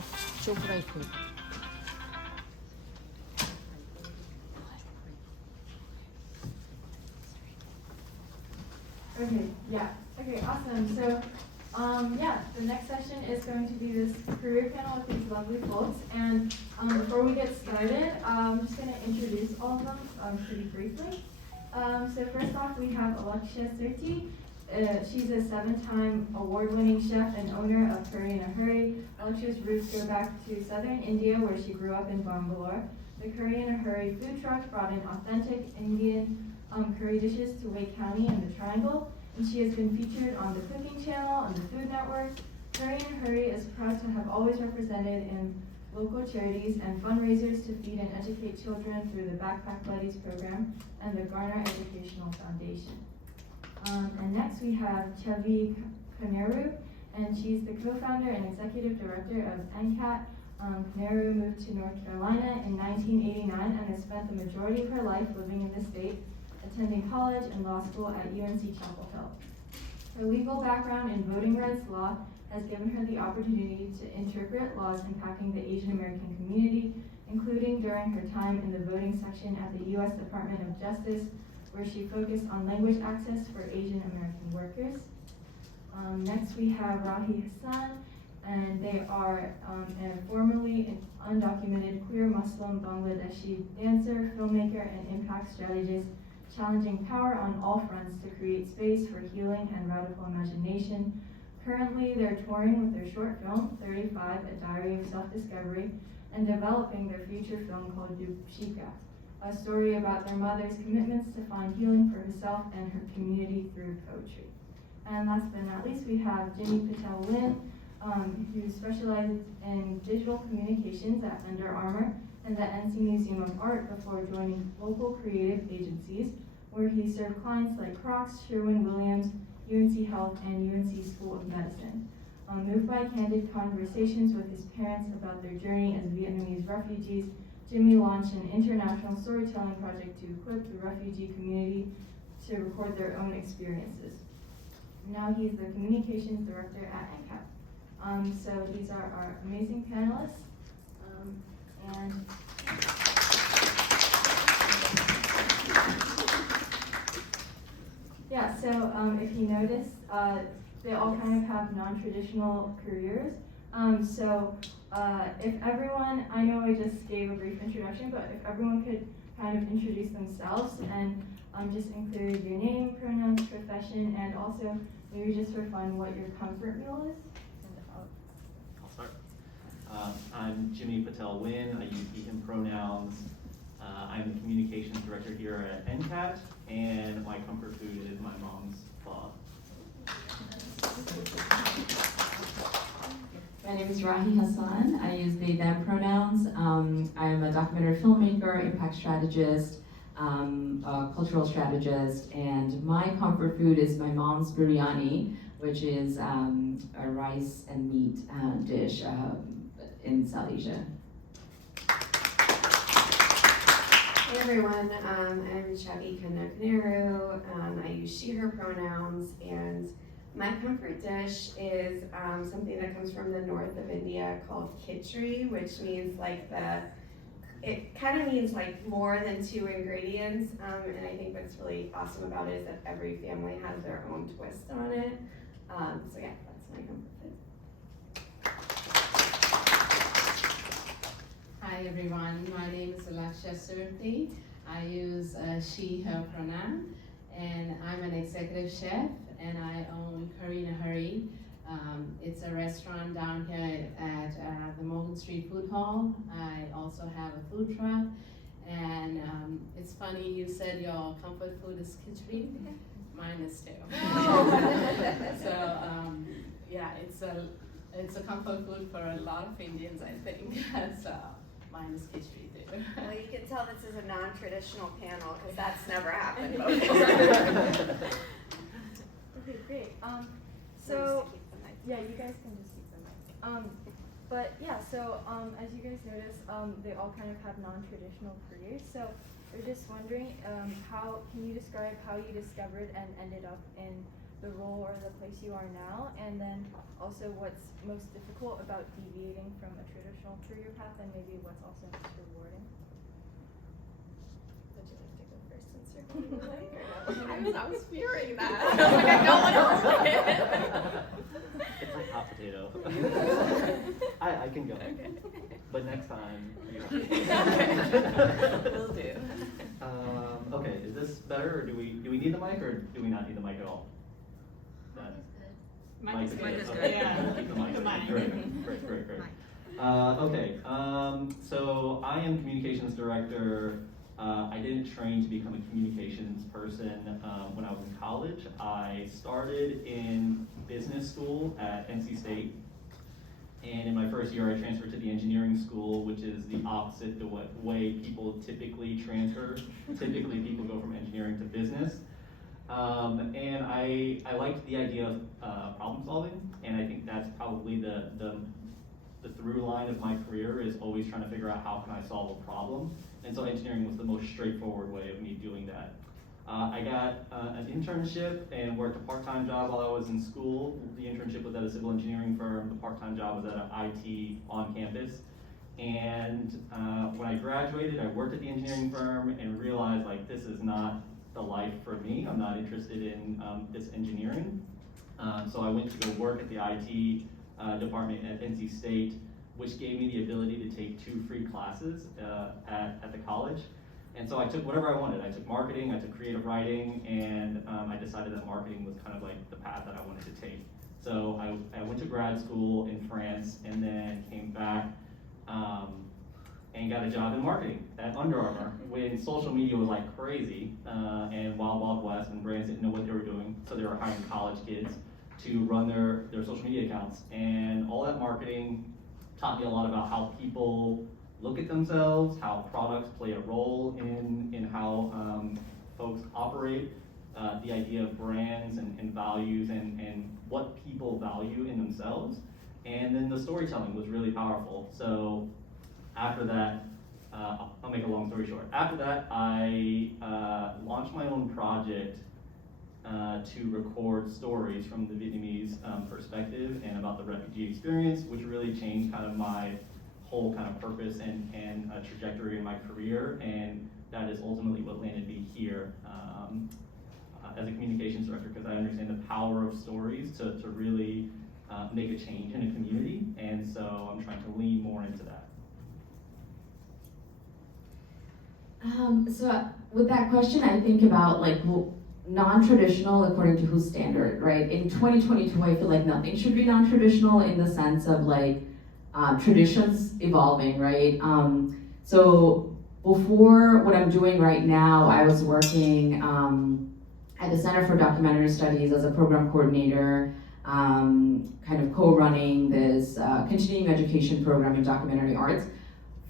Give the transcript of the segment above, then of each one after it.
프라이팬. Okay, yeah. Okay, awesome. So, yeah, the next session is going to be this career panel with these lovely folks. And before we get started, I'm just going to introduce all of them pretty briefly. So first off, we have Alaksha Surti. She's a 7-time award-winning chef and owner of Curry in a Hurry. Alaksha's roots go back to southern India, where she grew up in Bangalore. The Curry in a Hurry food truck brought in authentic Indian curry dishes to Wake County and the Triangle, and she has been featured on the Cooking Channel, on the Food Network. Curry in a Hurry is proud to have always represented in local charities and fundraisers to feed and educate children through the Backpack Buddies program and the Garner Educational Foundation. And next we have Chavi Koneru, and she's the co-founder and executive director of NCAT. Koneru moved to North Carolina in 1989 and has spent the majority of her life living in the state, attending college and law school at UNC Chapel Hill. Her legal background in voting rights law has given her the opportunity to interpret laws impacting the Asian American community, including during her time in the voting section at the U.S. Department of Justice, where she focused on language access for Asian American workers. Next we have Rahi Hasan, and they are a formerly undocumented queer Muslim Bangladeshi dancer, filmmaker, and impact strategist, challenging power on all fronts to create space for healing and radical imagination. Currently, they're touring with their short film, 35, A Diary of Self-Discovery, and developing their feature film called Dhupshikha, a story about their mother's commitments to find healing for herself and her community through poetry. And last but not least, we have Jimmy Patel-Nguyen, who specializes in digital communications at Under Armour and the NC Museum of Art before joining local creative agencies, where he served clients like Crocs, Sherwin-Williams, UNC Health, and UNC School of Medicine. Moved by candid conversations with his parents about their journey as Vietnamese refugees, Jimmy launched an international storytelling project to equip the refugee community to record their own experiences. Now he's the communications director at NCAP. So these are our amazing panelists. And yeah, so if you notice, they all kind of have non-traditional careers. If everyone, I know I just gave a brief introduction, but if everyone could kind of introduce themselves and just include your name, pronouns, profession, and also maybe just for fun what your comfort meal is. I'll start. I'm Jimmy Patel-Nguyen. I use he, him pronouns. I'm the communications director here at NCAT, and my comfort food is my mom's pho. My name is Rahi Hasan. I use they, them pronouns. I'm a documentary filmmaker, impact strategist, a cultural strategist, and my comfort food is my mom's biryani, which is a rice and meat dish in South Asia. Hey everyone, I'm Chavi Koneru. I use she, her pronouns, and my comfort dish is something that comes from the north of India called khichdi, which means it kind of means like more than 2 ingredients, and I think what's really awesome about it is that every family has their own twist on it. So yeah, that's my comfort food. Hi everyone, my name is Alaksha Surti. I use she, her pronoun, and I'm an executive chef, and I own Curry in a Hurry. It's a restaurant down here at the Morgan Street Food Hall. I also have a food truck, and it's funny you said your comfort food is khichdi. Mine is too. So yeah, it's a comfort food for a lot of Indians, I think. So mine is khichdi too. Well, you can tell this is a non-traditional panel because that's never happened before. Okay, great. Yeah, you guys can just keep them. But yeah, so as you guys notice, they all kind of have non-traditional careers. So we're just wondering, how can you describe how you discovered and ended up in the role or the place you are now, and then also what's most difficult about deviating from a traditional career path, and maybe what's also most rewarding. Would you like to go first since you're holding the mic? I was fearing that. I was like, I don't want to hold it. It's like hot potato. I can go. Okay. But next time, you Will do. Okay, is this better, or do we need the mic, or do we not need the mic at all? Mic is good. Okay, Yeah. keep the mic. The mic. Great. Okay, so I am communications director. I didn't train to become a communications person when I was in college. I started in business school at NC State. And in my first year, I transferred to the engineering school, which is the opposite the way people typically transfer. Typically, people go from engineering to business. And I liked the idea of problem solving, and I think that's probably the through line of my career is always trying to figure out how can I solve a problem. And so engineering was the most straightforward way of me doing that. I got an internship and worked a part-time job while I was in school. The internship was at a civil engineering firm. The part-time job was at an IT on campus. And when I graduated, I worked at the engineering firm and realized like this is not the life for me. I'm not interested in this engineering. So I went to go work at the IT department at NC State, which gave me the ability to take 2 free classes at the college. And so I took whatever I wanted. I took marketing, I took creative writing, and I decided that marketing was kind of like the path that I wanted to take. So I went to grad school in France and then came back and got a job in marketing at Under Armour when social media was like crazy and Wild West, and brands didn't know what they were doing. So they were hiring college kids to run their social media accounts. And all that marketing taught me a lot about how people look at themselves, how products play a role in how folks operate, the idea of brands and values and what people value in themselves. And then the storytelling was really powerful. So after that, I'll make a long story short. After that, I launched my own project to record stories from the Vietnamese perspective and about the refugee experience, which really changed kind of my whole kind of purpose and trajectory in my career, and that is ultimately what landed me here as a communications director, because I understand the power of stories to really make a change in a community, and so I'm trying to lean more into that. So with that question, I think about like, well, non-traditional according to whose standard, right? In 2022, I feel like nothing should be non-traditional in the sense of like traditions evolving, right? So before what I'm doing right now, I was working at the Center for Documentary Studies as a program coordinator, kind of co-running this continuing education program in documentary arts.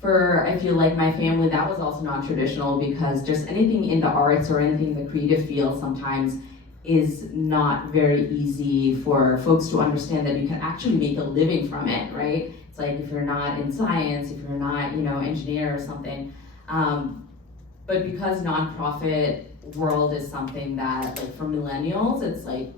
For, I feel like my family, that was also non-traditional because just anything in the arts or anything in the creative field sometimes is not very easy for folks to understand that you can actually make a living from it, right? It's like if you're not in science, if you're not, engineer or something. But because nonprofit world is something that, like for millennials, it's like,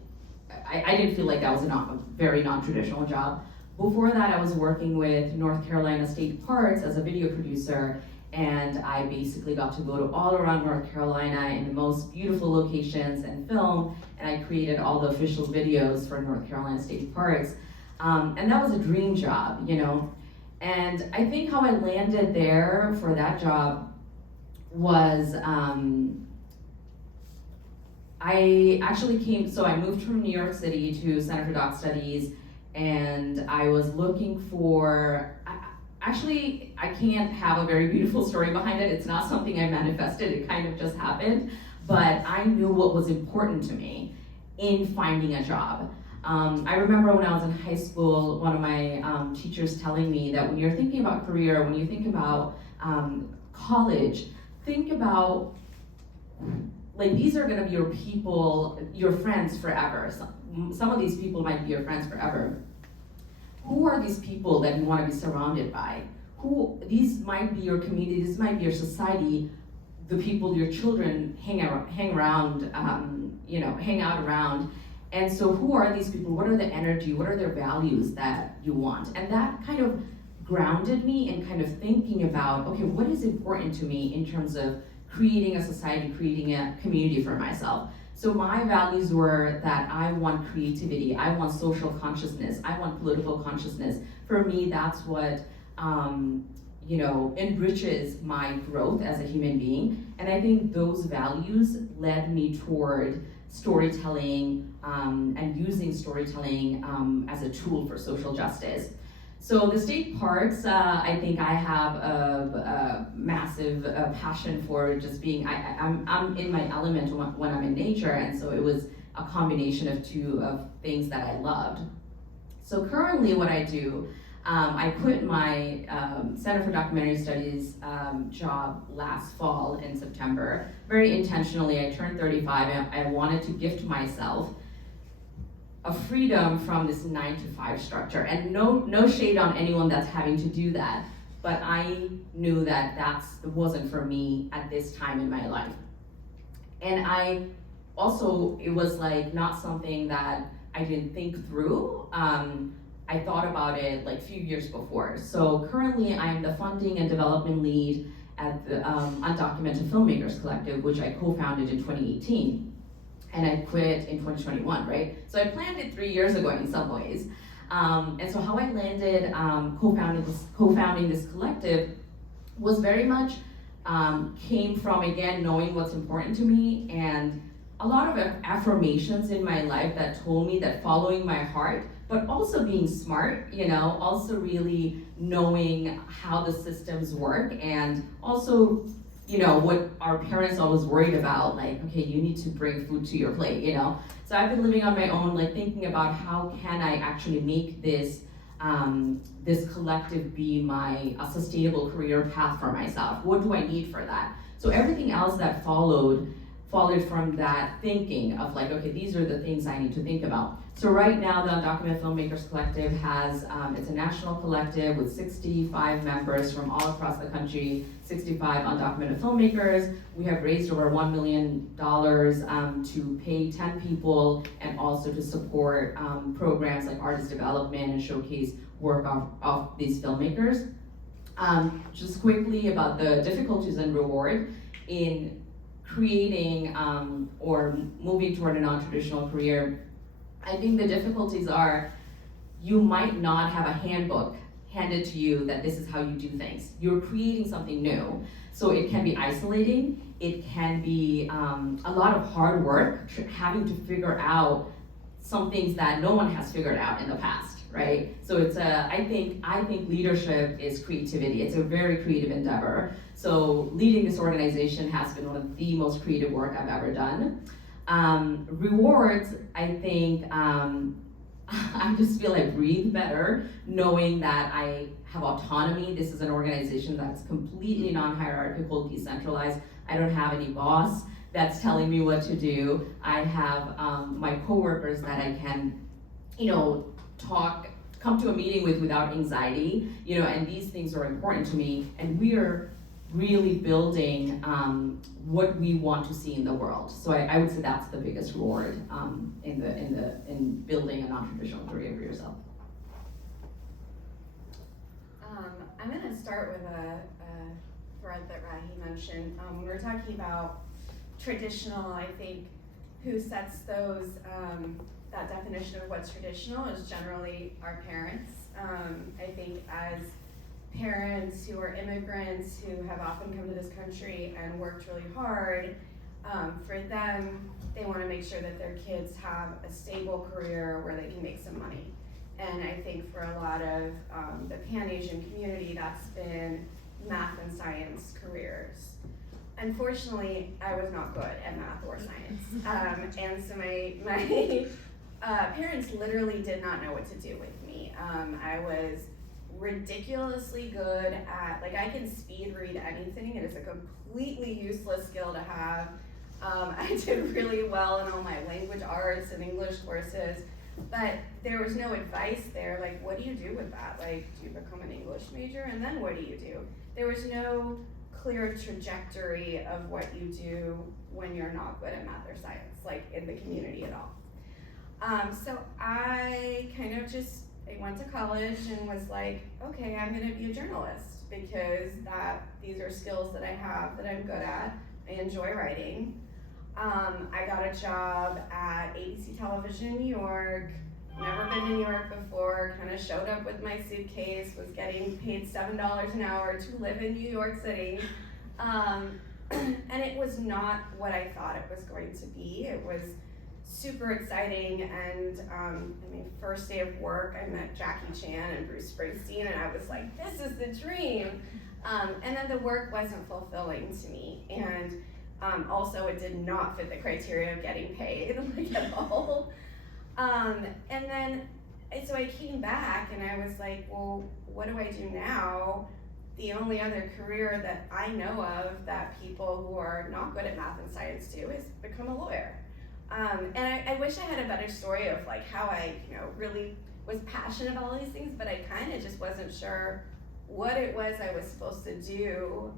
I didn't feel like that was a very non-traditional job. Before that, I was working with North Carolina State Parks as a video producer, and I basically got to go to all around North Carolina in the most beautiful locations and film, and I created all the official videos for North Carolina State Parks. And that was a dream job, And I think how I landed there for that job was, I moved from New York City to Center for Doc Studies, and I was looking for, I can't have a very beautiful story behind it. It's not something I manifested, it kind of just happened. But I knew what was important to me in finding a job. I remember when I was in high school, one of my teachers telling me that when you're thinking about career, when you think about college, think about, like, these are gonna be your people, your friends forever. Some of these people might be your friends forever. Who are these people that you want to be surrounded by? These might be your community, this might be your society, the people your children hang out around. And so who are these people? What are the energy? What are their values that you want? And that kind of grounded me in kind of thinking about, okay, what is important to me in terms of creating a society, creating a community for myself. So my values were that I want creativity, I want social consciousness, I want political consciousness. For me, that's what enriches my growth as a human being. And I think those values led me toward storytelling and using storytelling as a tool for social justice. So the state parks, I think I have a massive passion for just being, I'm in my element when I'm in nature, and so it was a combination of two of things that I loved. So currently what I do, I quit my Center for Documentary Studies job last fall in September. Very intentionally, I turned 35 and I wanted to gift myself a freedom from this 9-to-5 structure. And no shade on anyone that's having to do that, but I knew that wasn't for me at this time in my life. And it was like not something that I didn't think through. I thought about it like a few years before. So currently I am the funding and development lead at the Undocumented Filmmakers Collective, which I co-founded in 2018. And I quit in 2021, right? So I planned it 3 years ago in some ways. And so how I landed co-founding this collective was very much came from, again, knowing what's important to me and a lot of affirmations in my life that told me that following my heart, but also being smart, also really knowing how the systems work, and also what our parents always worried about, like, okay, you need to bring food to your plate, So I've been living on my own, like thinking about how can I actually make this collective be a sustainable career path for myself? What do I need for that? So everything else that followed from that thinking of like, okay, these are the things I need to think about. So right now, the Undocumented Filmmakers Collective has, it's a national collective with 65 members from all across the country, 65 undocumented filmmakers. We have raised over $1 million to pay 10 people and also to support programs like artist development and showcase work of these filmmakers. Just quickly about the difficulties and reward in creating or moving toward a non-traditional career. I think the difficulties are you might not have a handbook handed to you that this is how you do things. You're creating something new. So it can be isolating. It can be a lot of hard work, having to figure out some things that no one has figured out in the past, right? So it's I think leadership is creativity. It's a very creative endeavor. So leading this organization has been one of the most creative work I've ever done. Rewards, I think, I just feel I breathe better knowing that I have autonomy. This is an organization that's completely non-hierarchical, decentralized. I don't have any boss that's telling me what to do. I have my coworkers that I can, come to a meeting with without anxiety, and these things are important to me. And we are really building what we want to see in the world. So I would say that's the biggest reward in building a non-traditional career for yourself. I'm going to start with a thread that Rahi mentioned. When we're talking about traditional, I think who sets those that definition of what's traditional is generally our parents. I think as parents who are immigrants who have often come to this country and worked really hard, for them, they want to make sure that their kids have a stable career where they can make some money. And I think for a lot of the Pan-Asian community, that's been math and science careers. Unfortunately, I was not good at math or science. And so my parents literally did not know what to do with me. I was ridiculously good at, I can speed read anything. It is a completely useless skill to have. I did really well in all my language arts and English courses, but there was no advice there. Like, what do you do with that? Like, do you become an English major? And then what do you do? There was no clear trajectory of what you do when you're not good at math or science, like in the community at all. So I kind of just, I went to college and was like, okay, I'm gonna be a journalist because these are skills that I have that I'm good at. I enjoy writing. I got a job at ABC Television in New York. Never been to New York before, kind of showed up with my suitcase, was getting paid $7 an hour to live in New York City. And it was not what I thought it was going to be. It was super exciting, and first day of work, I met Jackie Chan and Bruce Springsteen, and I was like, this is the dream. And then the work wasn't fulfilling to me, and also it did not fit the criteria of getting paid, like at all. So I came back and I was like, well, what do I do now? The only other career that I know of that people who are not good at math and science do is become a lawyer. And I wish I had a better story of like how I, really was passionate about all these things, but I kind of just wasn't sure what it was I was supposed to do.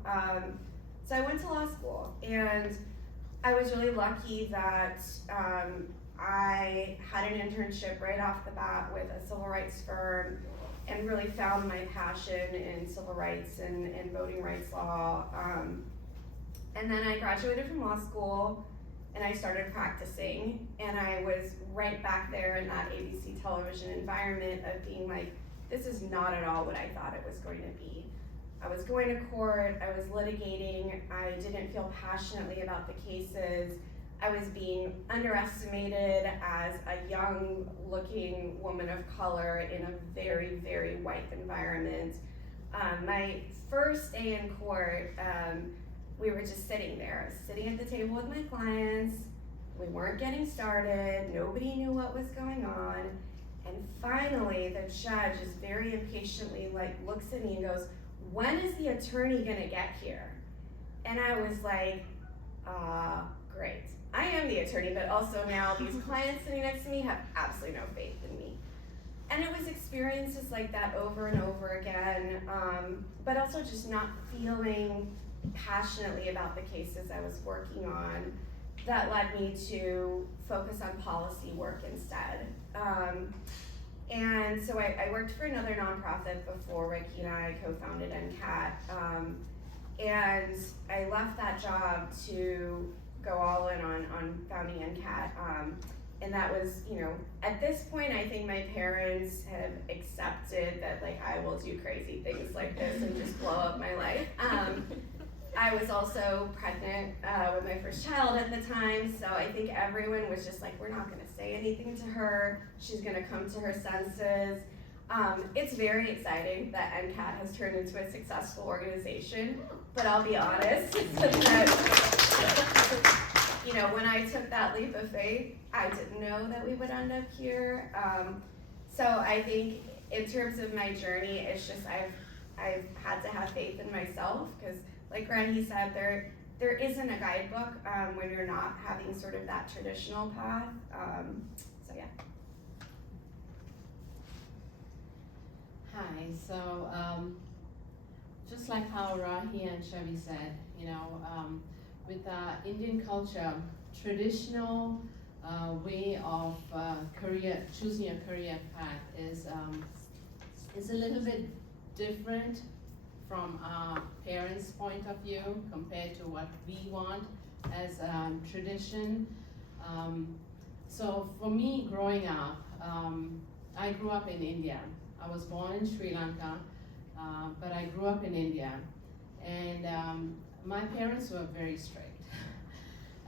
So I went to law school, and I was really lucky that I had an internship right off the bat with a civil rights firm, and really found my passion in civil rights and voting rights law. And then I graduated from law school, and I started practicing, and I was right back there in that ABC television environment of being like, this is not at all what I thought it was going to be. I was going to court, I was litigating, I didn't feel passionately about the cases. I was being underestimated as a young looking woman of color in a very, very white environment. My first day in court, we were just sitting there, sitting at the table with my clients. We weren't getting started, nobody knew what was going on. And finally, the judge is very impatiently looks at me and goes, when is the attorney gonna get here? And I was like, great. I am the attorney, but also now these clients sitting next to me have absolutely no faith in me. And it was experiences like that over and over again, but also just not feeling passionately about the cases I was working on that led me to focus on policy work instead. And so I worked for another nonprofit before Ricky and I co-founded NCAT, and I left that job to go all in on founding NCAT, and that was, at this point I think my parents have accepted that I will do crazy things like this and just blow up my life. I was also pregnant with my first child at the time, so I think everyone was just like, we're not gonna say anything to her, she's gonna come to her senses. It's very exciting that NCAT has turned into a successful organization, but I'll be honest, that, when I took that leap of faith, I didn't know that we would end up here. So I think in terms of my journey, it's just I've had to have faith in myself, because like Rahi said, there isn't a guidebook when you're not having sort of that traditional path. So yeah. Hi, so just like how Rahi and Chavi said, with Indian culture, traditional way of choosing a career path is a little bit different from our parents' point of view compared to what we want as tradition. So for me, growing up, I grew up in India. I was born in Sri Lanka, but I grew up in India. And my parents were very strict.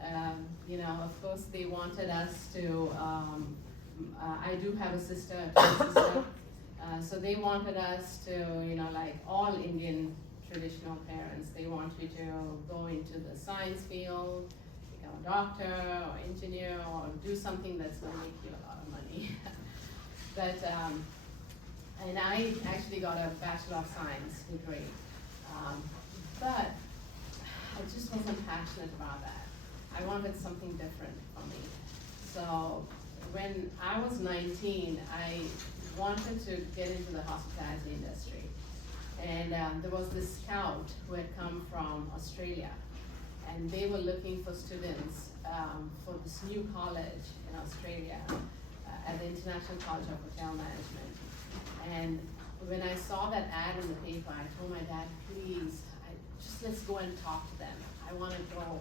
Of course, they wanted us to, I do have a sister, a twin sister. So they wanted us to, like all Indian traditional parents, they want you to go into the science field, become a doctor or engineer, or do something that's going to make you a lot of money. But, and I actually got a Bachelor of Science degree. But I just wasn't passionate about that. I wanted something different for me. So when I was 19, I wanted to get into the hospitality industry. And there was this scout who had come from Australia, and they were looking for students for this new college in Australia at the International College of Hotel Management. And when I saw that ad in the paper, I told my dad, please, let's go and talk to them. I want to go,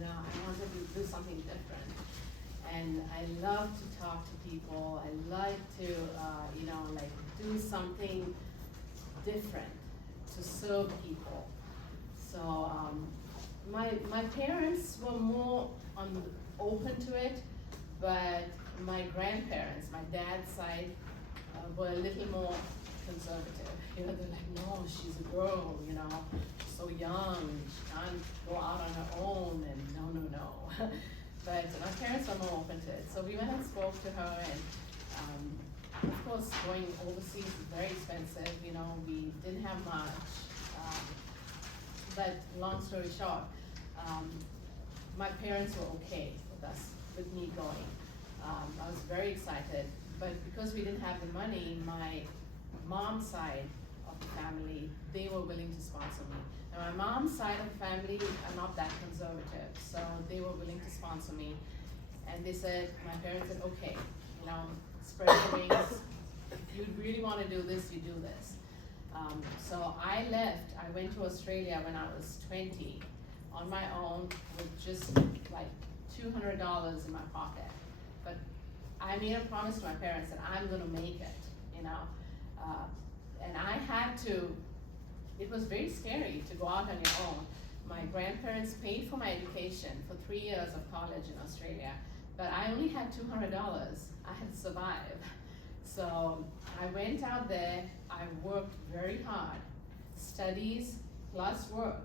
I want to do something different. And I love to talk to people. I like to, do something different to serve people. So my parents were more open to it, but my grandparents, my dad's side, were a little more conservative. They're like, no, she's a girl, she's so young, she can't go out on her own, and no. But my parents were more open to it. So we went and spoke to her, and of course, going overseas is very expensive, we didn't have much. But long story short, my parents were okay with me going. I was very excited, but because we didn't have the money, my mom's side of the family, they were willing to sponsor me. Now my mom's side of the family are not that conservative, so they were willing to sponsor me. And they said, my parents said, okay, spread your wings. If you really want to do this, you do this. So I left. I went to Australia when I was 20 on my own with just like $200 in my pocket. But I made a promise to my parents that I'm going to make it, and I had to. It was very scary to go out on your own. My grandparents paid for my education for 3 years of college in Australia, but I only had $200. I had to survive. So I went out there, I worked very hard, studies plus work.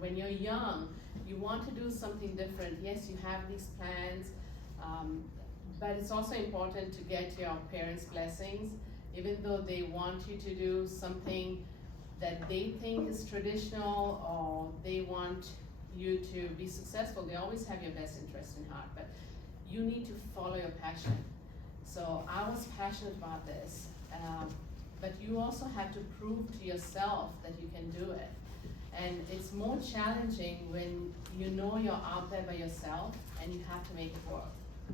When you're young, you want to do something different. Yes, you have these plans, but it's also important to get your parents' blessings, even though they want you to do something that they think is traditional or they want you to be successful. They always have your best interest in heart, but you need to follow your passion. So I was passionate about this, but you also have to prove to yourself that you can do it. And it's more challenging when you know you're out there by yourself and you have to make it work.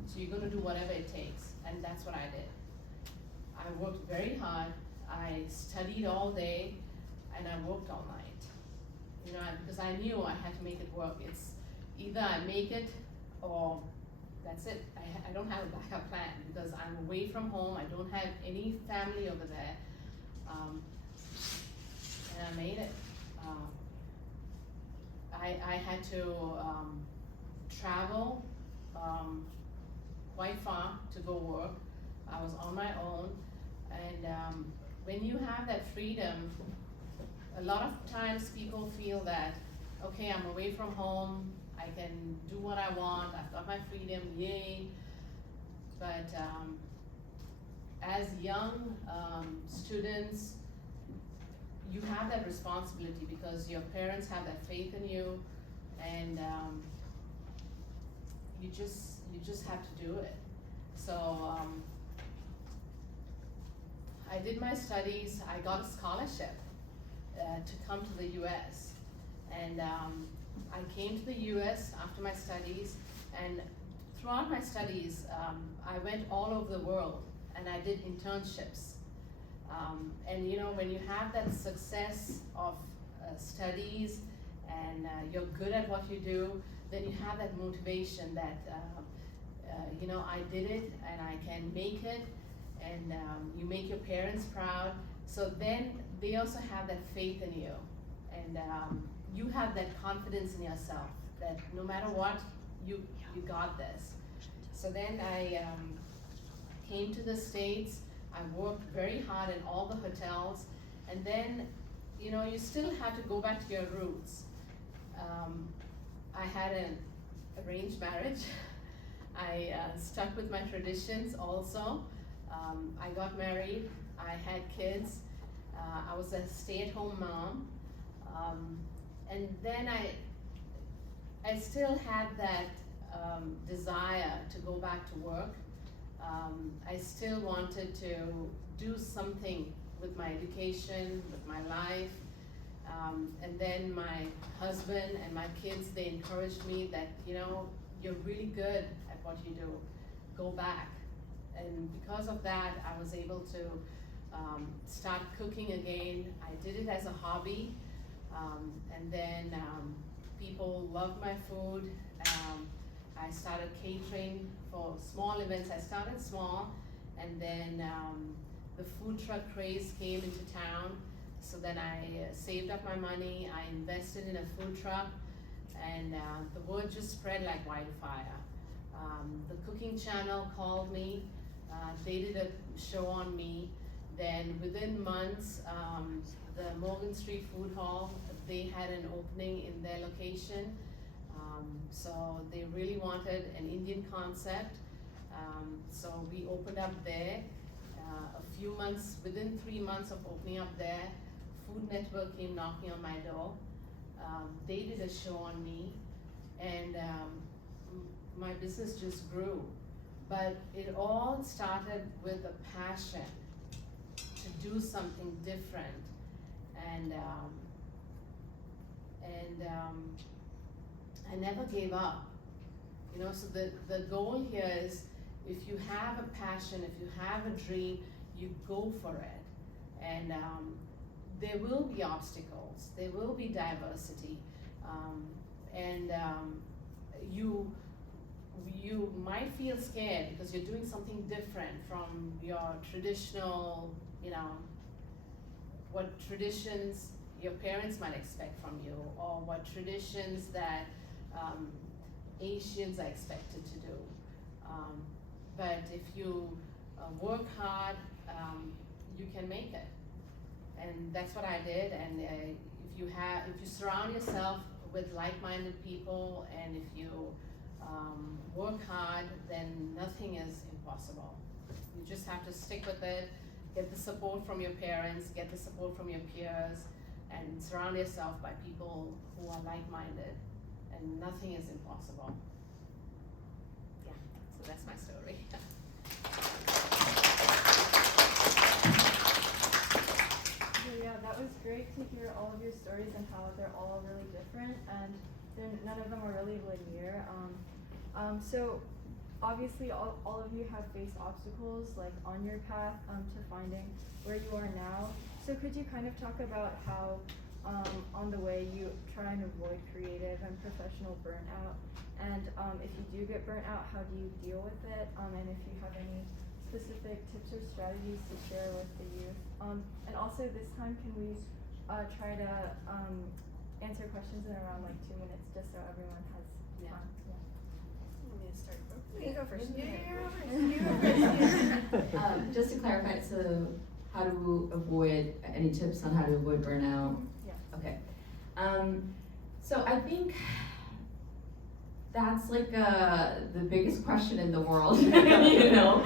So you're gonna do whatever it takes, and that's what I did. I worked very hard, I studied all day, and I worked all night. Because I knew I had to make it work. It's either I make it or that's it. I don't have a backup plan because I'm away from home. I don't have any family over there. And I made it. I had to travel quite far to go work. I was on my own. And when you have that freedom, a lot of times people feel that, okay, I'm away from home, I can do what I want, I've got my freedom, yay. But as young students, you have that responsibility because your parents have that faith in you, and you just have to do it. So I did my studies, I got a scholarship to come to the US. And I came to the US after my studies, and throughout my studies, I went all over the world and I did internships. And when you have that success of studies and you're good at what you do, then you have that motivation that, I did it and I can make it, and you make your parents proud. So then they also have that faith in you, and you have that confidence in yourself that no matter what, you got this. So then I came to the States. I worked very hard in all the hotels, and then you still have to go back to your roots. I had an arranged marriage. I stuck with my traditions also. I got married, I had kids, I was a stay-at-home mom, and then I still had that desire to go back to work. I still wanted to do something with my education, with my life, and then my husband and my kids, they encouraged me that, you're really good at what you do, go back. and because of that, I was able to start cooking again. I did it as a hobby, and then people loved my food. I started catering for small events. I started small, and then the food truck craze came into town. So then I saved up my money, I invested in a food truck, and the word just spread like wildfire. The cooking channel called me, they did a show on me. Then within months, the Morgan Street Food Hall, they had an opening in their location. So they really wanted an Indian concept. So we opened up there. A few months, within 3 months of opening up there, Food Network came knocking on my door. They did a show on me, and my business just grew. But it all started with a passion to do something different, and I never gave up. You know, so the goal here is, if you have a passion, if you have a dream, you go for it. And there will be obstacles, there will be diversity, and you might feel scared because you're doing something different from your traditional, you know, what traditions your parents might expect from you, or what traditions that Asians are expected to do. But if you work hard, you can make it. And that's what I did. And if you surround yourself with like-minded people, and if you work hard, then nothing is impossible. You just have to stick with it, get the support from your parents, get the support from your peers, and surround yourself by people who are like-minded, and nothing is impossible. Yeah, so that's my story. Yeah, that was great to hear all of your stories and how they're all really different, and none of them are really linear. So obviously all of you have faced obstacles like on your path to finding where you are now. So could you kind of talk about how on the way you try and avoid creative and professional burnout, and if you do get burnt out, how do you deal with it, and if you have any specific tips or strategies to share with the youth. And also this time, can we try to answer questions in around like 2 minutes, just so everyone has time. Yeah. You go first. Just to clarify, so how to avoid, any tips on how to avoid burnout? Yeah. Okay. So I think that's like the biggest question in the world, you know,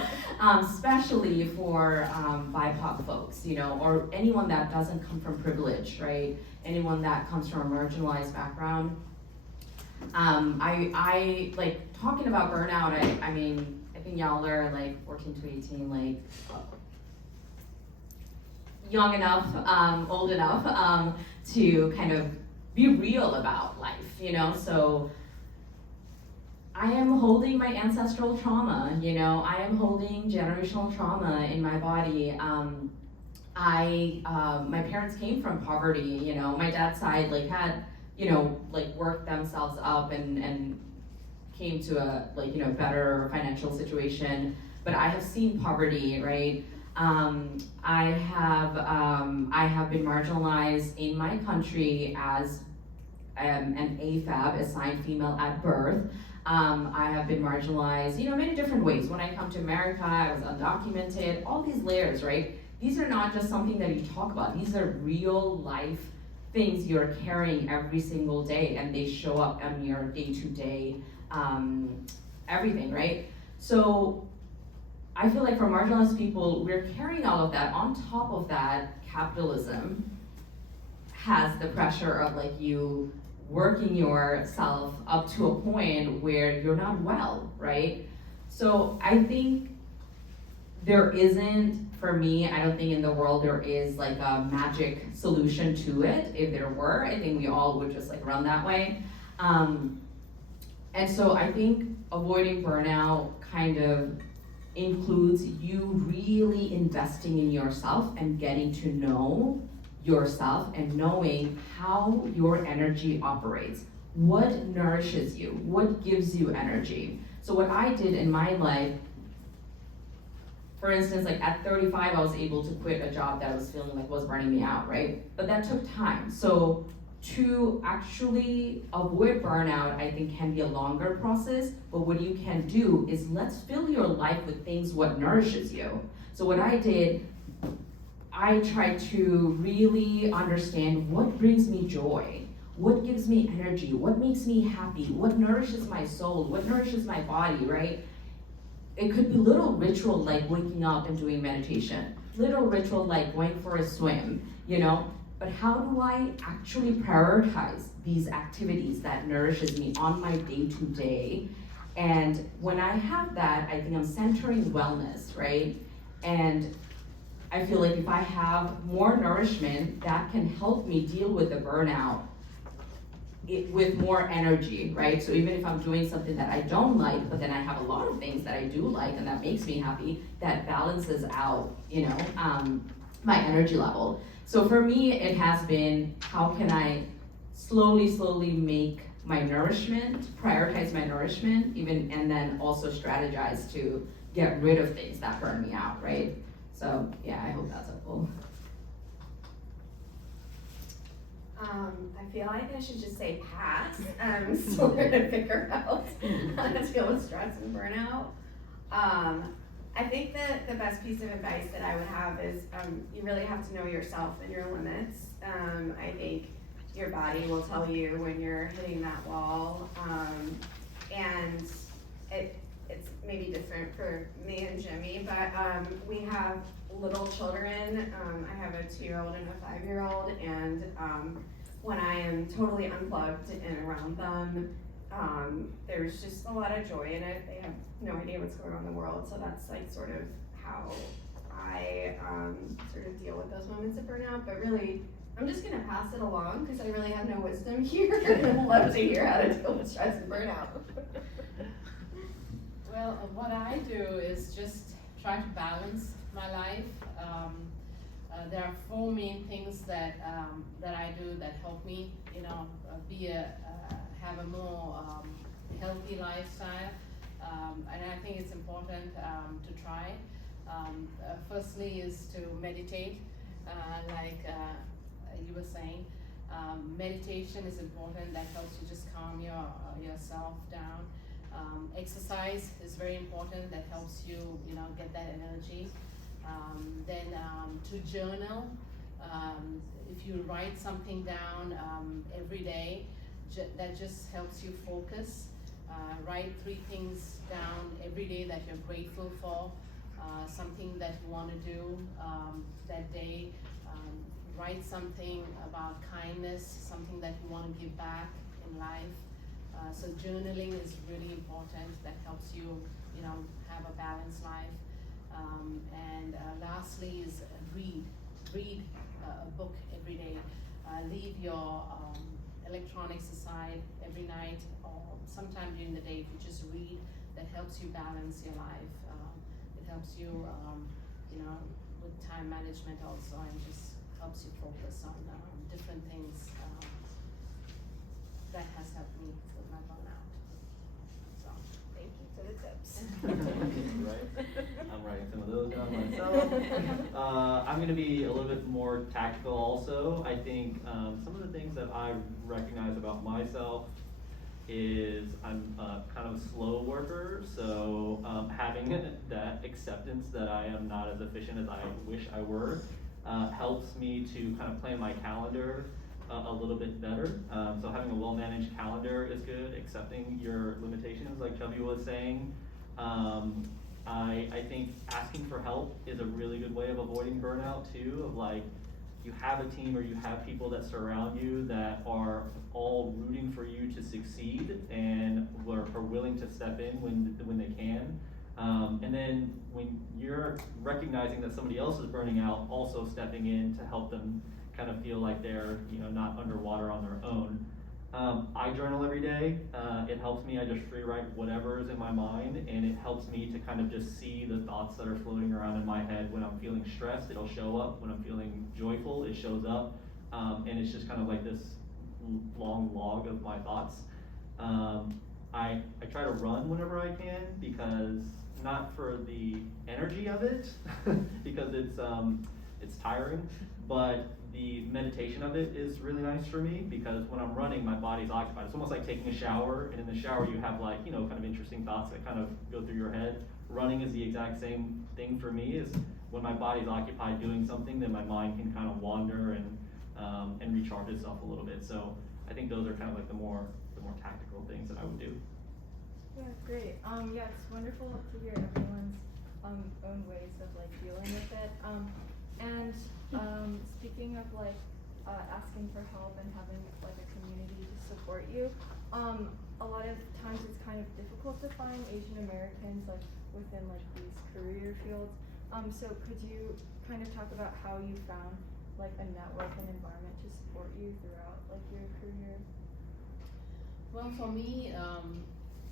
especially for BIPOC folks, you know, or anyone that doesn't come from privilege, right? Anyone that comes from a marginalized background. I like talking about burnout. I mean, I think y'all are like 14 to 18, like young enough, old enough to kind of be real about life, you know. So I am holding my ancestral trauma, you know. I am holding generational trauma in my body. My parents came from poverty, you know. My dad's side like had, you know, like worked themselves up and came to a like, you know, better financial situation. But I have seen poverty, right? I have been marginalized in my country as an AFAB, assigned female at birth. I have been marginalized, you know, many different ways. When I come to America, I was undocumented, all these layers, right? These are not just something that you talk about. These are real life things you're carrying every single day, and they show up on your day-to-day everything, right? So I feel like for marginalized people, we're carrying all of that. On top of that, capitalism has the pressure of like you working yourself up to a point where you're not well, right? So I think there isn't, for me, I don't think in the world there is like a magic solution to it. If there were, I think we all would just like run that way. And so I think avoiding burnout kind of includes you really investing in yourself and getting to know yourself and knowing how your energy operates. What nourishes you? What gives you energy? So what I did in my life, for instance, like at 35, I was able to quit a job that I was feeling like was burning me out, right? But that took time. So to actually avoid burnout, I think can be a longer process, but what you can do is let's fill your life with things what nourishes you. So what I did, I tried to really understand what brings me joy, what gives me energy, what makes me happy, what nourishes my soul, what nourishes my body, right? It could be little ritual like waking up and doing meditation, little ritual like going for a swim, you know? But how do I actually prioritize these activities that nourishes me on my day-to-day? And when I have that, I think I'm centering wellness, right? And I feel like if I have more nourishment, that can help me deal with the burnout with more energy, right? So even if I'm doing something that I don't like, but then I have a lot of things that I do like and that makes me happy, that balances out, you know, my energy level. So for me, it has been, how can I slowly make my nourishment, prioritize my nourishment, even, and then also strategize to get rid of things that burn me out, right? So yeah, I hope that's helpful. I feel like I should just say pass, so we're gonna figure out how to deal with stress and burnout. I think that the best piece of advice that I would have is you really have to know yourself and your limits. I think your body will tell you when you're hitting that wall, and it's maybe different for me and Jimmy, but we have little children. I have a 2-year-old and a 5-year-old, and when I am totally unplugged and around them, there's just a lot of joy in it. They have no idea what's going on in the world, so that's like sort of how I sort of deal with those moments of burnout. But really, I'm just gonna pass it along because I really have no wisdom here, and I'd love to hear how to deal with stress and burnout. Well, what I do is just try to balance my life. There are 4 main things that I do that help me, you know, have a more healthy lifestyle, and I think it's important to try. Firstly is to meditate, like you were saying. Meditation is important. That helps you just calm yourself down. Exercise is very important. That helps you, you know, get that energy. Then to journal. If you write something down every day, that just helps you focus. Write 3 things down every day that you're grateful for, something that you want to do that day. Write something about kindness, something that you want to give back in life. So journaling is really important. That helps you, you know, have a balanced life. And lastly is read a book every day. Leave your electronics aside every night or sometime during the day. If you just read, that helps you balance your life. It helps you, you know, with time management also, and just helps you focus on different things. That has helped me with my burnout. So Thank you for the tips. Right. I'm writing some of those down myself. I'm going to be a little bit more tactical also. I think some of the things that I recognize about myself is I'm kind of a slow worker, so having that acceptance that I am not as efficient as I wish I were helps me to kind of plan my calendar a little bit better. So having a well-managed calendar is good, accepting your limitations like Chavi was saying. I think asking for help is a really good way of avoiding burnout too, of like, you have a team or you have people that surround you that are all rooting for you to succeed and are willing to step in when they can. And then when you're recognizing that somebody else is burning out, also stepping in to help them kind of feel like they're, you know, not underwater on their own. I journal every day. It helps me. I just free write whatever is in my mind, and it helps me to kind of just see the thoughts that are floating around in my head. When I'm feeling stressed, it'll show up. When I'm feeling joyful, it shows up. And it's just kind of like this long log of my thoughts. I try to run whenever I can, because not for the energy of it, because it's tiring, but the meditation of it is really nice for me, because when I'm running, my body's occupied. It's almost like taking a shower, and in the shower you have like, kind of interesting thoughts that kind of go through your head. Running is the exact same thing for me. Is when my body's occupied doing something, then my mind can kind of wander and recharge itself a little bit. So I think those are kind of like the more tactical things that I would do. Yeah, great. Yeah, it's wonderful to hear everyone's own ways of like dealing with it. Speaking of like asking for help and having like a community to support you, a lot of times it's kind of difficult to find Asian Americans like within like these career fields. So could you kind of talk about how you found like a network and environment to support you throughout like your career? Well, for me,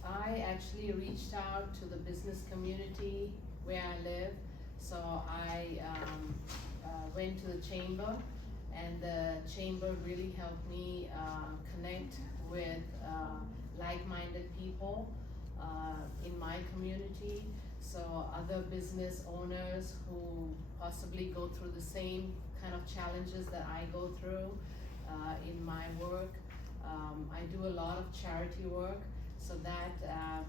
I actually reached out to the business community where I live. So I went to the chamber, and the chamber really helped me connect with like-minded people in my community. So other business owners who possibly go through the same kind of challenges that I go through in my work. I do a lot of charity work, so that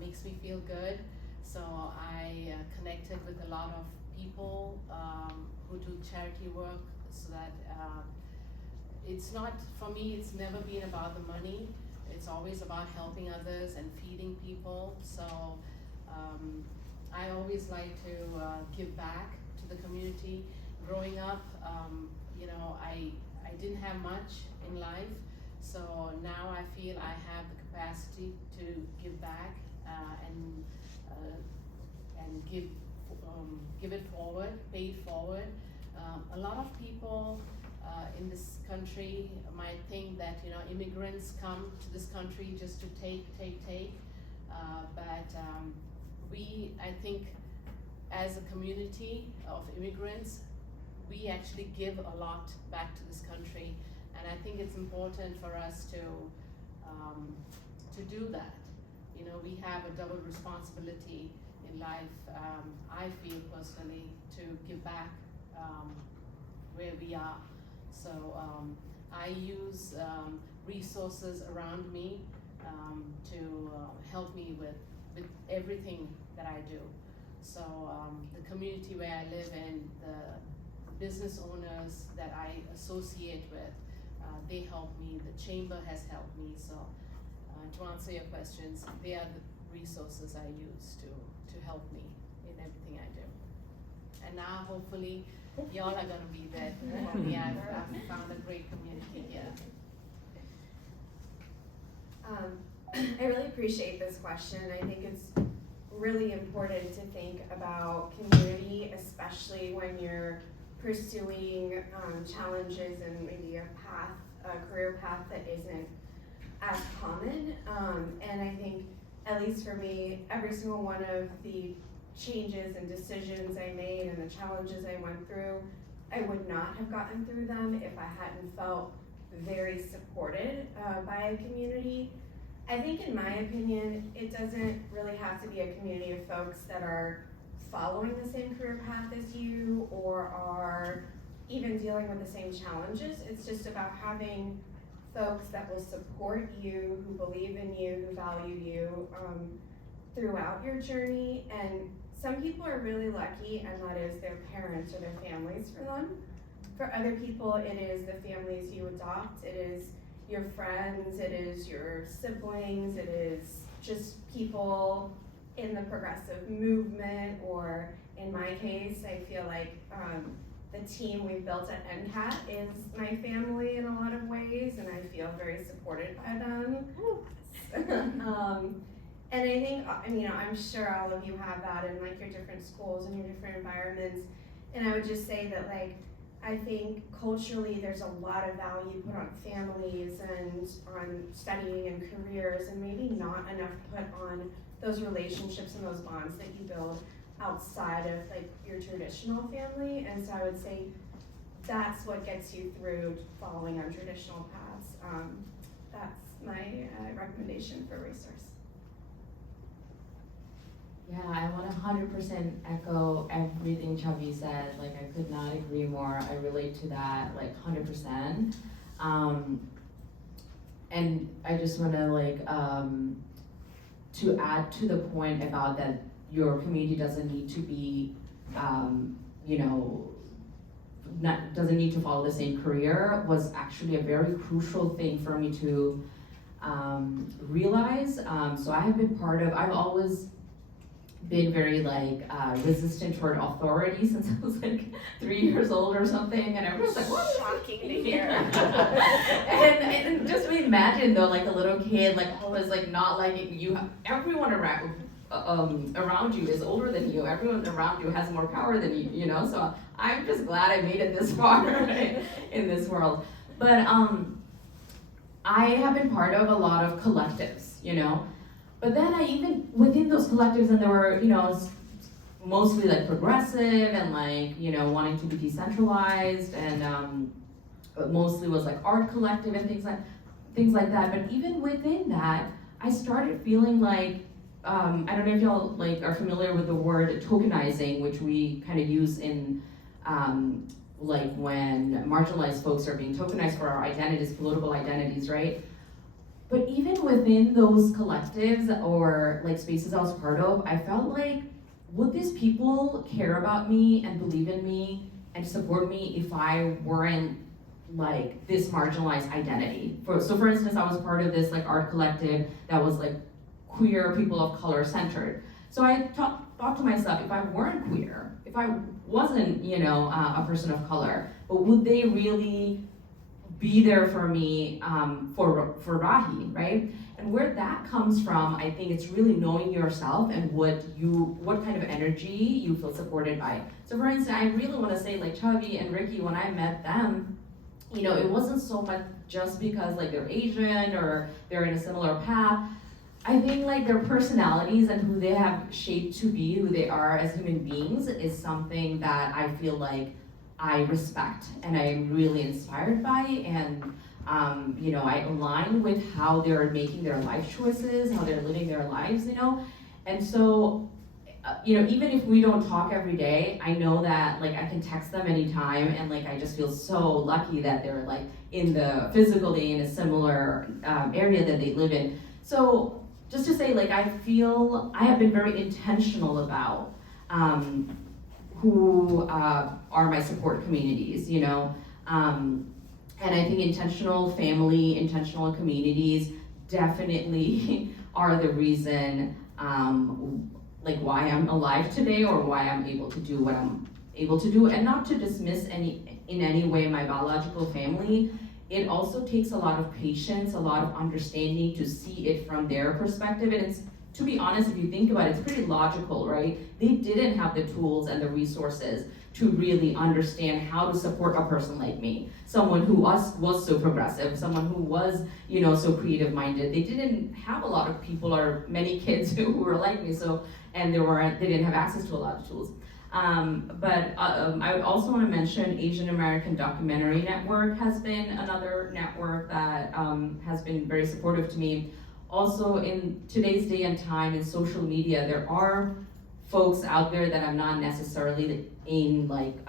makes me feel good. So I connected with a lot of people who do charity work, so that it's not, for me, it's never been about the money. It's always about helping others and feeding people. So I always like to give back to the community. Growing up, I didn't have much in life. So now I feel I have the capacity to give back and give it forward, pay it forward. A lot of people in this country might think that immigrants come to this country just to take, but I think as a community of immigrants, we actually give a lot back to this country. And I think it's important for us to do that. We have a double responsibility in life. I feel personally to give back where we are. So I use resources around me to help me with everything that I do. So the community where I live in, the business owners that I associate with, they help me. The chamber has helped me. So to answer your questions, they are the resources I use to help me in everything I do. And now hopefully y'all are gonna be there for me. I've found a great community here. I really appreciate this question. I think it's really important to think about community, especially when you're pursuing challenges and maybe a career path that isn't as common. And I think, at least for me, every single one of the changes and decisions I made and the challenges I went through, I would not have gotten through them if I hadn't felt very supported by a community. I think, in my opinion, it doesn't really have to be a community of folks that are following the same career path as you or are even dealing with the same challenges. It's just about having folks that will support you, who believe in you, who value you throughout your journey. And some people are really lucky, and that is their parents or their families for them. For other people, it is the families you adopt, it is your friends, it is your siblings, it is just people in the progressive movement, or in my case, I feel like the team we've built at NCAT is my family in a lot of ways, and I feel very supported by them. And I think, I'm sure all of you have that in like your different schools and your different environments. And I would just say that, like, I think culturally there's a lot of value put on families and on studying and careers, and maybe not enough put on those relationships and those bonds that you build outside of like your traditional family. And so I would say that's what gets you through following untraditional paths. That's my recommendation for resource. Yeah, I want to 100% echo everything Chavi said. Like, I could not agree more. I relate to that, like, 100%. And I just want to, like, to add to the point about that your community doesn't need to be, you know, doesn't need to follow the same career was actually a very crucial thing for me to realize. So I have been I've always been very like resistant toward authority since I was like 3 years old or something, and everyone's like, what? Shocking to hear. and just imagine though, like a little kid, like always like not liking you. Everyone around you is older than you. Everyone around you has more power than you. You know, so I'm just glad I made it this far right, in this world. But I have been part of a lot of collectives, you know. But then I even, within those collectives, and there were, you know, mostly like progressive and like, you know, wanting to be decentralized, and mostly was like art collective and things like that. But even within that, I started feeling like, I don't know if y'all like are familiar with the word tokenizing, which we kind of use in like when marginalized folks are being tokenized for our identities, political identities, right? But even within those collectives or like spaces I was part of, I felt like, would these people care about me and believe in me and support me if I weren't like this marginalized identity? So for instance, I was part of this like art collective that was like queer, people of color centered. So I thought to myself, if I weren't queer, if I wasn't, you know, a person of color, but would they really be there for me for Rahi, right? And where that comes from, I think it's really knowing yourself and what kind of energy you feel supported by. So for instance, I really want to say like Chavi and Ricky, when I met them, you know, it wasn't so much just because like they're Asian or they're in a similar path. I think like their personalities and who they have shaped to be, who they are as human beings, is something that I feel like I respect and I'm really inspired by, and you know, I align with how they're making their life choices, how they're living their lives, you know. And so, you know, even if we don't talk every day, I know that like I can text them anytime, and like I just feel so lucky that they're like physically in a similar area that they live in. So just to say, like, I feel I have been very intentional about who are my support communities, you know. And I think intentional family, intentional communities definitely are the reason like why I'm alive today, or why I'm able to do what I'm able to do. And not to dismiss in any way my biological family. It also takes a lot of patience, a lot of understanding to see it from their perspective. And it's, to be honest, if you think about it, it's pretty logical, right? They didn't have the tools and the resources to really understand how to support a person like me, someone who was so progressive, someone who was, you know, so creative minded. They didn't have a lot of people or many kids who were like me, so, and they didn't have access to a lot of tools. But I would also want to mention Asian American Documentary Network has been another network that has been very supportive to me. Also, in today's day and time in social media, there are folks out there that I'm not necessarily in like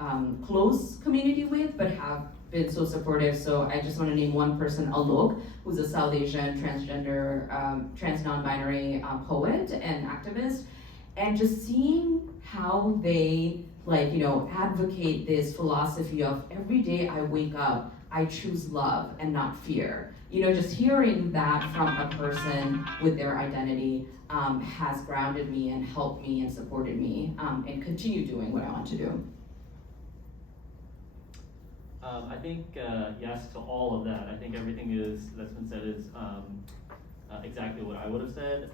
close community with, but have been so supportive. So I just want to name one person, Alok, who's a South Asian transgender, trans non-binary poet and activist. And just seeing how they like, you know, advocate this philosophy of every day I wake up, I choose love and not fear. You know, just hearing that from a person with their identity has grounded me and helped me and supported me and continue doing what I want to do. I think yes to all of that. I think everything that's been said is exactly what I would have said.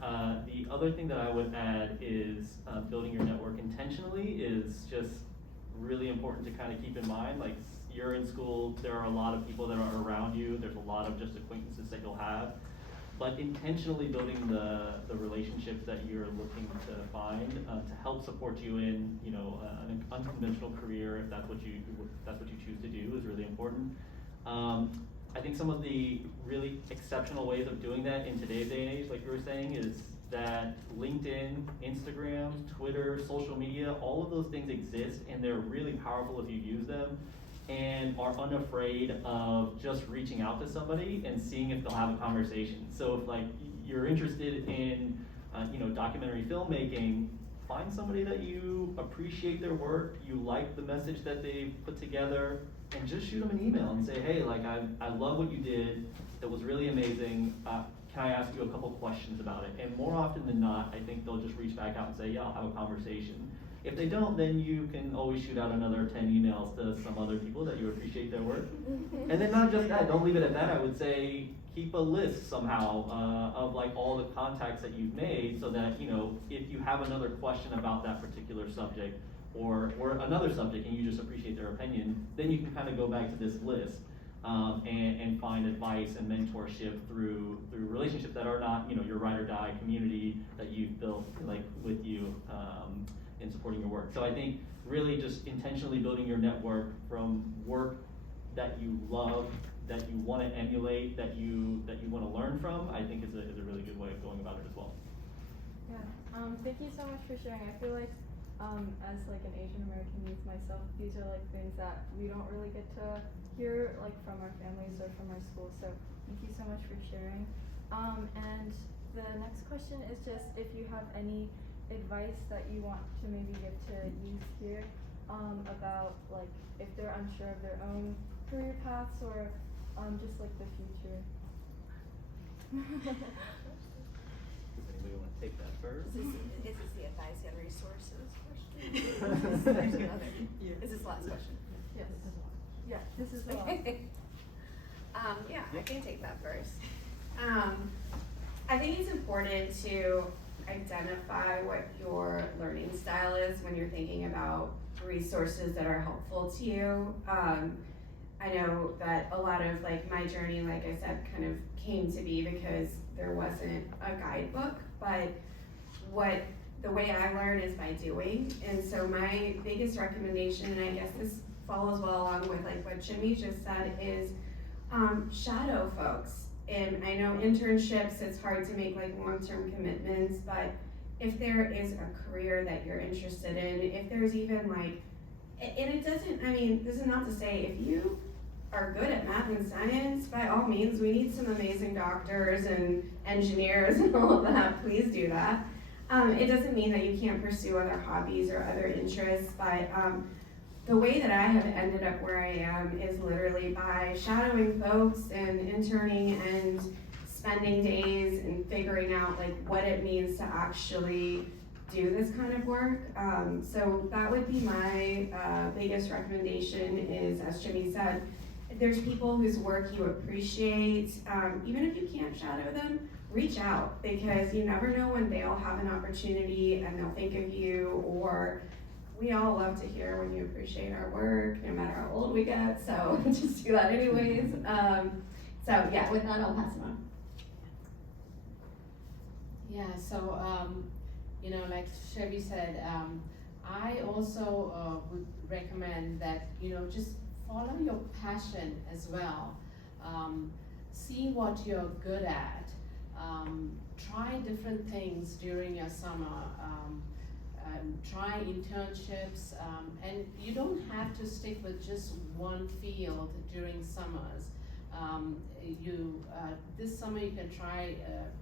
The other thing that I would add is building your network intentionally is just really important to kind of keep in mind. Like, you're in school, there are a lot of people that are around you, there's a lot of just acquaintances that you'll have. But intentionally building the relationships that you're looking to find to help support you in, you know, an unconventional career, if that's what you choose to do, is really important. I think some of the really exceptional ways of doing that in today's day and age, like you were saying, is that LinkedIn, Instagram, Twitter, social media, all of those things exist, and they're really powerful if you use them and are unafraid of just reaching out to somebody and seeing if they'll have a conversation. So if like you're interested in you know, documentary filmmaking, find somebody that you appreciate their work, you like the message that they put together, and just shoot them an email and say, hey, like I love what you did, that was really amazing, can I ask you a couple questions about it? And more often than not, I think they'll just reach back out and say, yeah, I'll have a conversation. If they don't, then you can always shoot out another 10 emails to some other people that you appreciate their work. And then not just that, don't leave it at that. I would say keep a list somehow of like all the contacts that you've made, so that, you know, if you have another question about that particular subject or another subject and you just appreciate their opinion, then you can kind of go back to this list and find advice and mentorship through relationships that are not, you know, your ride or die community that you've built like with you in supporting your work. So I think really just intentionally building your network from work that you love, that you want to emulate, that you want to learn from, I think is a really good way of going about it as well. Yeah, thank you so much for sharing. I feel like as like an Asian American youth myself, these are like things that we don't really get to hear like from our families or from our schools. So thank you so much for sharing. And the next question is just if you have any advice that you want to maybe give to youth here about like if they're unsure of their own career paths or just like the future. Does anybody want to take that first? Is this the advice and resources question? Is this the last question? Yes. Yeah, this is the last. Yeah, I can take that first. I think it's important to identify what your learning style is when you're thinking about resources that are helpful to you. I know that a lot of like my journey, like I said, kind of came to be because there wasn't a guidebook, but the way I learn is by doing. And so my biggest recommendation, and I guess this follows well along with like what Jimmy just said, is shadow folks. And I know internships, it's hard to make like long-term commitments, but if there is a career that you're interested in, if there's even like, and it doesn't, I mean, this is not to say if you are good at math and science, by all means, we need some amazing doctors and engineers and all of that, please do that. It doesn't mean that you can't pursue other hobbies or other interests, but the way that I have ended up where I am is literally by shadowing folks and interning and spending days and figuring out like what it means to actually do this kind of work. So that would be my biggest recommendation is, as Jimmy said, if there's people whose work you appreciate, even if you can't shadow them, reach out, because you never know when they'll have an opportunity and they'll think of you, or we all love to hear when you appreciate our work, no matter how old we get, so just do that anyways. So yeah, with that, I'll pass it on. Yeah, so, you know, like Chavi said, I also would recommend that, you know, just follow your passion as well. See what you're good at. Try different things during your summer. Try internships, and you don't have to stick with just one field during summers. This summer you can try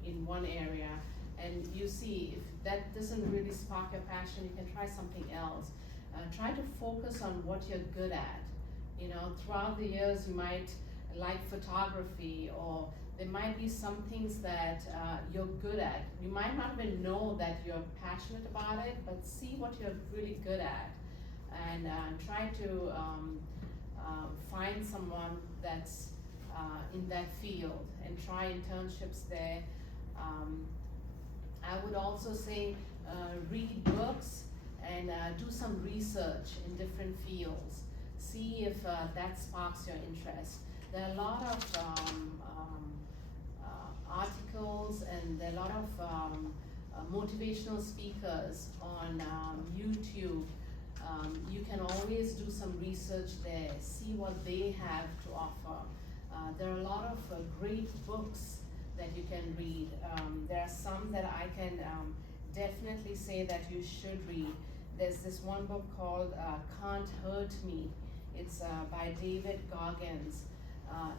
in one area, and you see if that doesn't really spark your passion, you can try something else. Try to focus on what you're good at. You know, throughout the years you might like photography, or there might be some things that you're good at. You might not even know that you're passionate about it, but see what you're really good at, and try to find someone that's in that field and try internships there. I would also say read books and do some research in different fields. see if that sparks your interest. There are a lot of articles, and there are a lot of motivational speakers on YouTube. You can always do some research there, see what they have to offer. There are a lot of great books that you can read. There are some that I can definitely say that you should read. There's this one book called Can't Hurt Me. It's by David Goggins.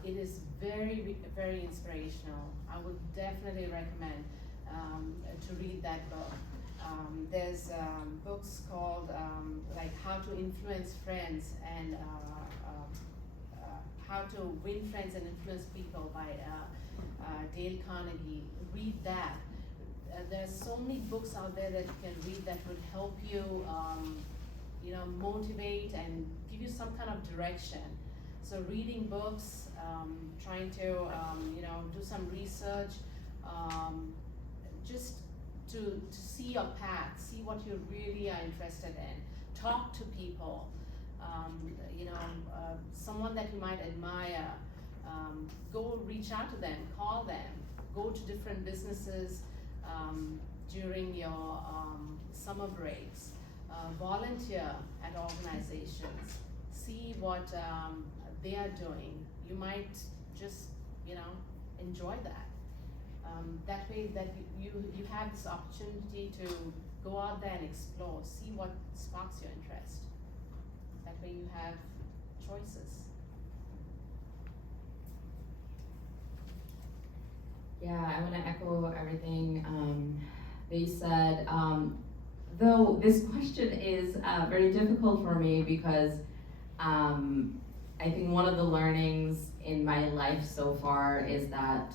It is very, very inspirational. I would definitely recommend to read that book. There's books called like How to Influence Friends and How to Win Friends and Influence People by Dale Carnegie. Read that. There's so many books out there that you can read that would help you, motivate and give you some kind of direction. So reading books, trying to, do some research, just to see your path, see what you really are interested in. Talk to people, someone that you might admire. Go reach out to them, call them, go to different businesses during your summer breaks, volunteer at organizations, see what they are doing. You might just, enjoy that. That way that you have this opportunity to go out there and explore, see what sparks your interest. That way you have choices. Yeah, I want to echo everything they said. Though this question is very difficult for me because I think one of the learnings in my life so far is that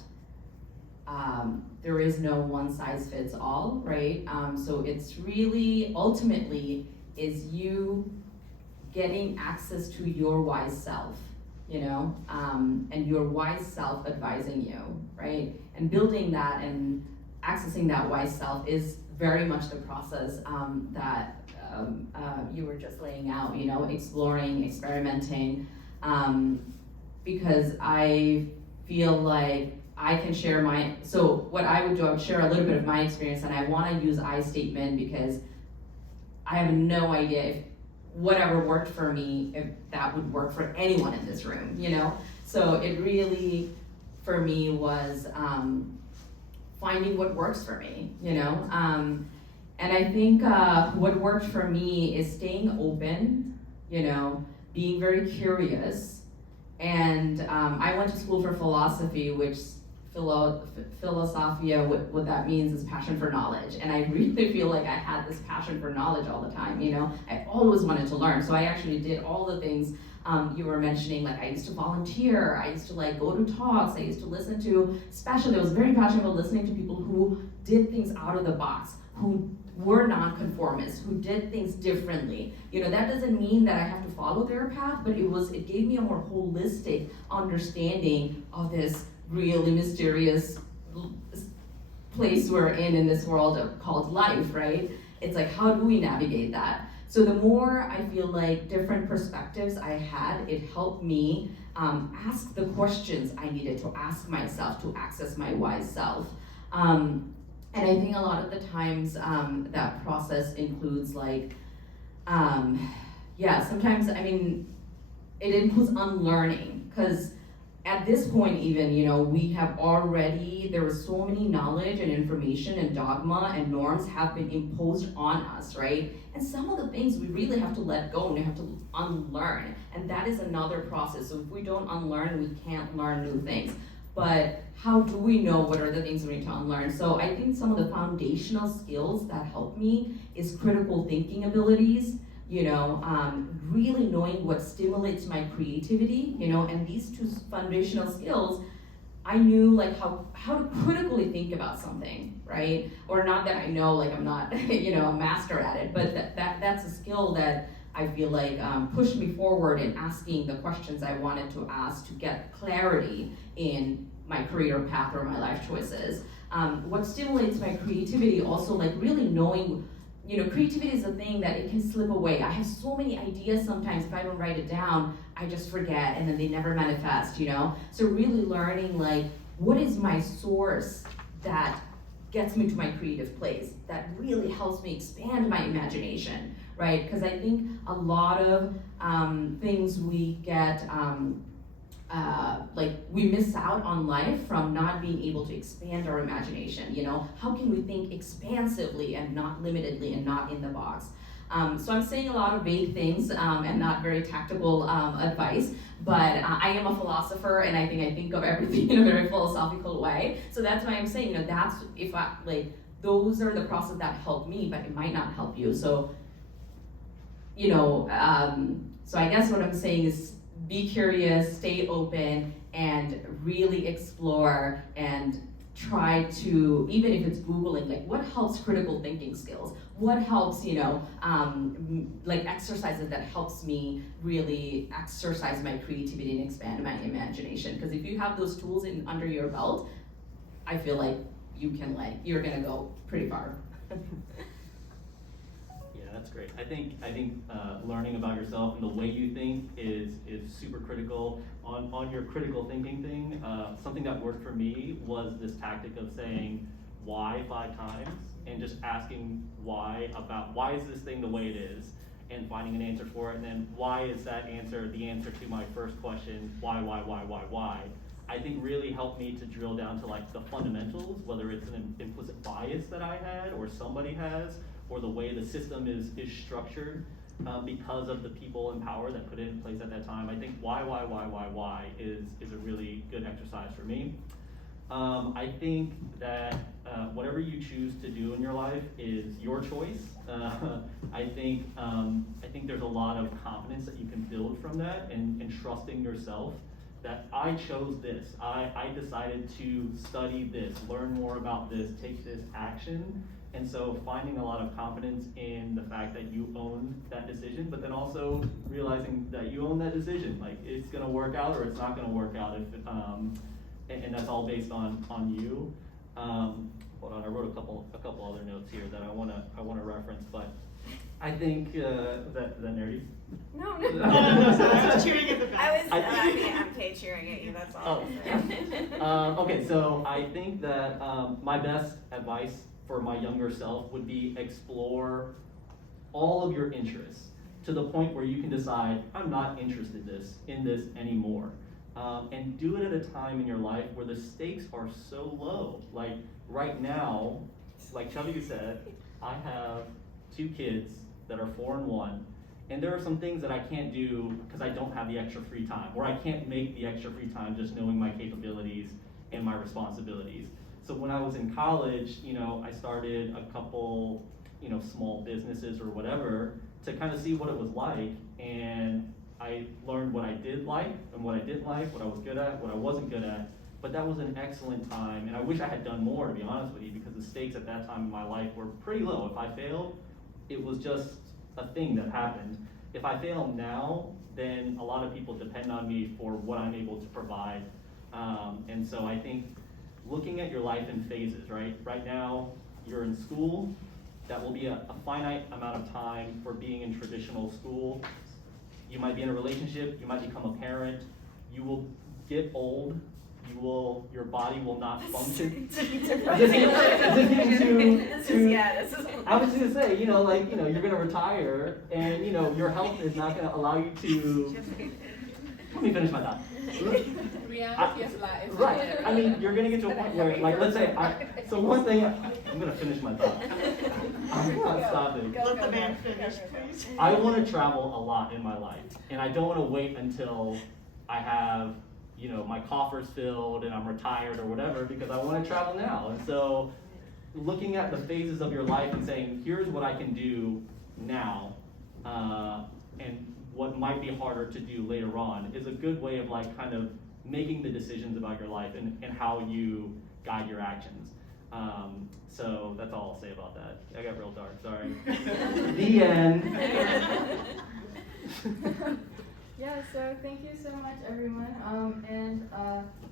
there is no one size fits all, right? So it's really, ultimately, is you getting access to your wise self, and your wise self advising you, right? And building that and accessing that wise self is very much the process that you were just laying out, exploring, experimenting, because I feel like I can share so what I would do, I would share a little bit of my experience, and I want to use I statement because I have no idea if whatever worked for me, if that would work for anyone in this room, So it really, for me, was finding what works for me, And I think what worked for me is staying open, being very curious. And I went to school for philosophy, which philosophia, what that means is passion for knowledge. And I really feel like I had this passion for knowledge all the time, I always wanted to learn. So I actually did all the things you were mentioning, like I used to volunteer, I used to go to talks, I used to listen to, especially I was very passionate about listening to people who did things out of the box, who were nonconformists, who did things differently. That doesn't mean that I have to follow their path, but it gave me a more holistic understanding of this really mysterious place we're in this world called life, right? It's like, how do we navigate that? So the more I feel like different perspectives I had, it helped me ask the questions I needed to ask myself to access my wise self. And I think a lot of the times that process includes sometimes, it includes unlearning, because at this point even, we have already, there was so many knowledge and information and dogma and norms have been imposed on us, right? And some of the things we really have to let go and we have to unlearn. And that is another process. So if we don't unlearn, we can't learn new things. But how do we know what are the things we need to unlearn? So I think some of the foundational skills that help me is critical thinking abilities, really knowing what stimulates my creativity, and these two foundational skills, I knew how to critically think about something, right? Or not that I know, I'm not, a master at it, but that's a skill that I feel like pushed me forward in asking the questions I wanted to ask to get clarity in my career path or my life choices. What stimulates my creativity also, really knowing creativity is a thing that it can slip away. I have so many ideas sometimes, if I don't write it down, I just forget and then they never manifest, So really learning like, what is my source that gets me to my creative place, that really helps me expand my imagination, right? Because I think a lot of things we get, we miss out on life from not being able to expand our imagination, How can we think expansively and not limitedly and not in the box? So I'm saying a lot of vague things and not very tactical advice, but I am a philosopher and I think of everything in a very philosophical way. So that's why I'm saying, those are the processes that help me, but it might not help you. So, so I guess what I'm saying is be curious, stay open, and really explore and try to, even if it's Googling, like what helps critical thinking skills? What helps, exercises that helps me really exercise my creativity and expand my imagination. Because if you have those tools under your belt, I feel like you're gonna go pretty far. Yeah, that's great. I think learning about yourself and the way you think is super critical. On your critical thinking thing, something that worked for me was this tactic of saying why 5 times and just asking why is this thing the way it is, and finding an answer for it, and then why is that answer the answer to my first question, why? I think really helped me to drill down to like the fundamentals, whether it's an implicit bias that I had or somebody has, or the way the system is structured because of the people in power that put it in place at that time. I think why is a really good exercise for me. I think that whatever you choose to do in your life is your choice. I think there's a lot of confidence that you can build from that, and trusting yourself that I chose this. I decided to study this, learn more about this, take this action. And so finding a lot of confidence in the fact that you own that decision, but then also realizing that you own that decision. Like, it's gonna work out or it's not gonna work out, and that's all based on you. Hold on, I wrote a couple other notes here that I wanna reference, but I think is that nerdy? No. I was cheering at the back. I'm cheering at you, that's all. Okay, so I think that my best advice for my younger self would be explore all of your interests to the point where you can decide, I'm not interested in this anymore. And do it at a time in your life where the stakes are so low. Like right now, like Chavi said, I have 2 kids that are 4 and 1, and there are some things that I can't do because I don't have the extra free time, or I can't make the extra free time just knowing my capabilities and my responsibilities. So when I was in college, I started a couple, small businesses or whatever to kind of see what it was like, and I learned what I did like and what I didn't like, what I was good at, what I wasn't good at. But that was an excellent time, and I wish I had done more, to be honest with you, because the stakes at that time in my life were pretty low. If I failed, it was just a thing that happened. If I fail now, then a lot of people depend on me for what I'm able to provide. And so I think looking at your life in phases, right? Right now, you're in school. That will be a finite amount of time for being in traditional school. You might be in a relationship, you might become a parent, you will get old, your body will not function. I was just gonna say, you're gonna retire, and your health is not gonna allow you to. Let me finish my thought. Reality of life. Right. I mean, you're gonna get to a point where, like, let's say, one thing. I'm gonna finish my thought. I'm not stopping. Let the man finish, please. I want to travel a lot in my life, and I don't want to wait until I have, my coffers filled and I'm retired or whatever, because I want to travel now. And so, looking at the phases of your life and saying, here's what I can do now, and what might be harder to do later on, is a good way of kind of making the decisions about your life and how you guide your actions. So that's all I'll say about that. I got real dark, sorry. The end. Yeah, so thank you so much, everyone. And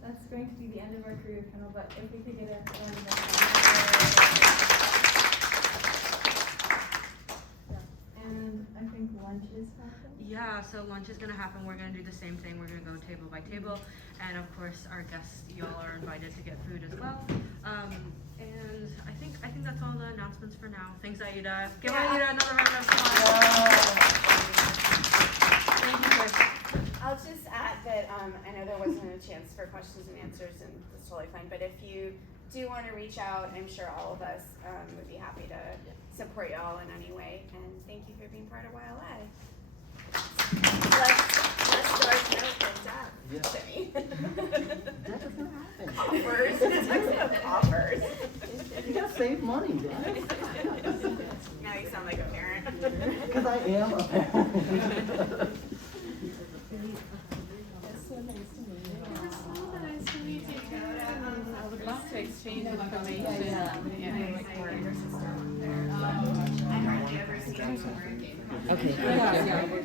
that's going to be the end of our career panel, but if we could get a round of applause. so lunch is gonna happen. We're gonna do the same thing. We're gonna go table by table, and of course, our guests, y'all are invited to get food as well. And I think that's all the announcements for now. Thanks, Aida. Give Aida another round of applause. Thank you, Chris. I'll just add that I know there wasn't a chance for questions and answers, and that's totally fine. But if you do want to reach out, I'm sure all of us would be happy to support y'all in any way. And thank you for being part of YLI. Let's start with Jeff. Jimmy. That doesn't happen. Offers. Offers. You gotta save money, guys. Now you sound like a parent. Because I am a parent. I would love to exchange information. I hardly ever see anyone wearing game. Okay. Yeah.